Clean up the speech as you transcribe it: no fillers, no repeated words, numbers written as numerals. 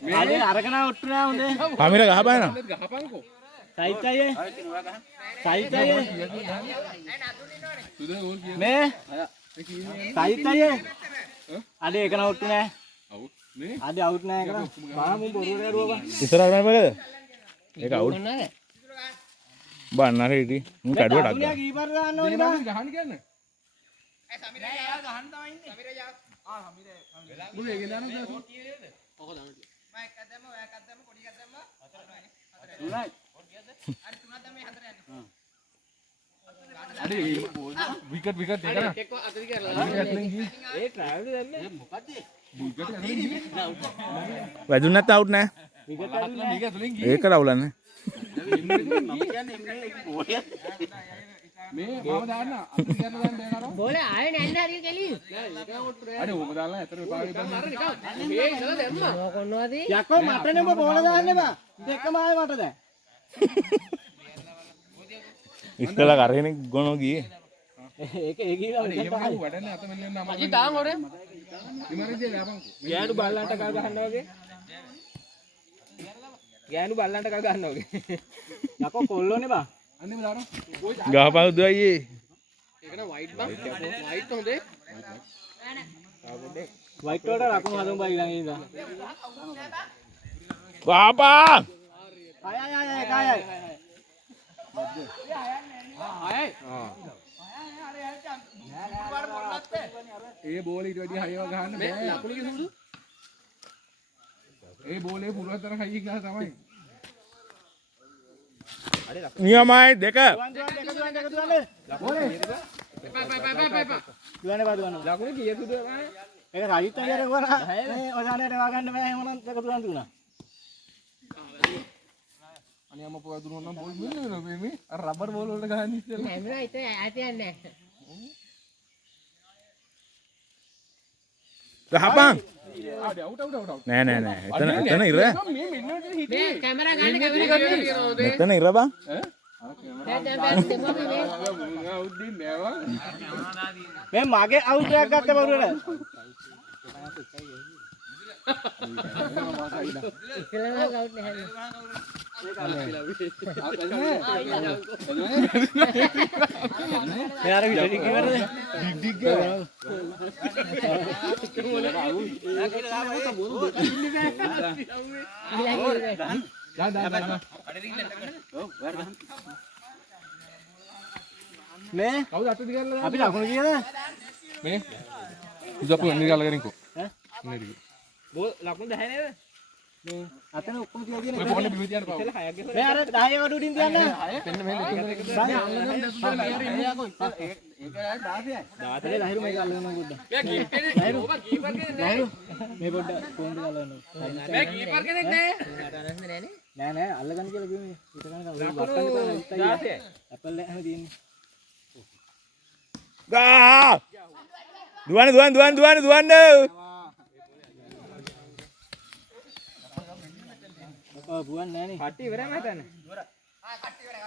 අනේ අරගෙන ඔට්ටු නෑ හොඳේ. පමිර ගහපෑන. ගහපන්කෝ. සයිට් අයියේ. සයිට් අයියේ. මේ සයිට් අයියේ. අනේ ඒක නෑ ඔට්ටු නෑ. අවුට් නේ. අනේ අවුට් නෑ කරා. බාමු බොරුවට ඇරුවා බං. ඉස්සරහට යන්න බලද? ඒක අවුට්. බන්නර හිටි. මු කැඩුවට අග්ගා. දුනියා කීපර් දාන්න ඕනේ බං. ගහන්න කියන්නේ. සමිරේ යා ගහන්න තමයි ඉන්නේ. සමිරේ යා. සමිරේ. මොකද ඒක දාන්න බෑ. ඔක දාන්න. මම එකක් දැම්ම ඔය එකක් දැම්ම පොඩි එකක් දැම්ම හතර නෑනේ. තුනයි. හරි තුනක් දැම්ම හතර යන්නේ. අඩේ විකට් දෙක නා. එක්ක අතට කියලා. ඒ ට්‍රැවල් දැම්මේ. මොකද්ද? වැදුන් නැත්නම් අවුට් නෑ. විකට් අදුන්නේ. මේක ඇතුලෙන් ගියේ. ඒක රවුලන්නේ. මේ මම දාන්න අතට ගන්න දාන්න බෑ බෝලේ ආයෙ නැන්න හරිය කෙලි. අඩේ ඕම දාලා ඇතර පාරේ බන්න. මේ ඉතල දැම්මා. මොකොන්නවද? යකෝ මටනේ ඔබ බෝල දාන්න බා. දෙකම ආයෙ මට දැන්. ඉස්සලා කරගෙන ගොනෝ ගියේ. ඒක ගියා වැඩන්නේ අත මෙල්ලෙන්න අම. අජි දාන් ඔරේ. ඉමරදී දාපන්කෝ. ගෑනු බල්ලන්ට කල් ගහනවා වගේ. ගෑනු බල්ලන්ට කල් ගන්නවා වගේ. යකෝ කොල්ලෝනේ බා. අන්නේම දානවා. ගහපහු දුවයි. ඒක න වයිට් බං. වයිට් හොඳේ. වයිට් වලට ලකුණු හදමු බයි ළඟ ඉඳලා. බාපා! ආය. ඒ බෝලේ ඊට වැඩි හයිව ගහන්න බෑ. ලකුණේ සුදු. ඒ බෝලේ පුළුවන් තරම් හයියෙන් ගහ තමයි. නියමයි දෙක. ලකුණේ කීය සුදු තමයි. ඒක රයිට් අයියට ගුණා. මේ ඔයාලට වා ගන්න බෑ එහෙමනම් දෙක තුනක් දුනා. අනේ අම්ම පොය දුන්නොත් නම් බෝල් මෙන්න මේ අර රබර් බෝල් වලට ගහන්න ඉස්සෙල්ලා. කැමරා ඉත ඈත යන්නේ. ගහපන්. ආඩේ අවුට්. නෑ. එතන ඉර. මේ මෙන්නට හිටේ. මේ කැමරා ගන්න කැමරා එතන ඉර බං. මේ මගේ අවුට් එකක් ගත්ත බරුවල. ඉස්සෙල්ලා අවුට් නැහැ. यार वीडियो की कर रहे डिग मैं කවුද අත දිගල්ලා අපි ලකුණු කියද මේ උදපු නිගල්ලා ගරින්කෝ ඈ බෝල් ලකුණු 10 නේද මේ අතන ඔක්කොම තියලා තියෙන ඔය පොකනේ බිම තියන්න පාව මේ අර 10 වඩ උඩින් තියන්න පෙන්න මේ දෙතුන් දෙක ඒක ලහිරු මේක අල්ලගෙන පොඩ්ඩක් මෙයා කීපර් ඔබ කීපර් කෙනෙක් නෑ මේ පොඩ්ඩක් කොහොමද අල්ලන්නේ මේ කීපර් කෙනෙක් නෑ නෑ අල්ලගන්න කියලා කිව්වේ ඊට ගන්න ඇපල් හැම තියෙන්නේ ගා! දුවන්න. බුවන් නෑනේ. කට්ටිය ඉවරයි මම හිතන්නේ.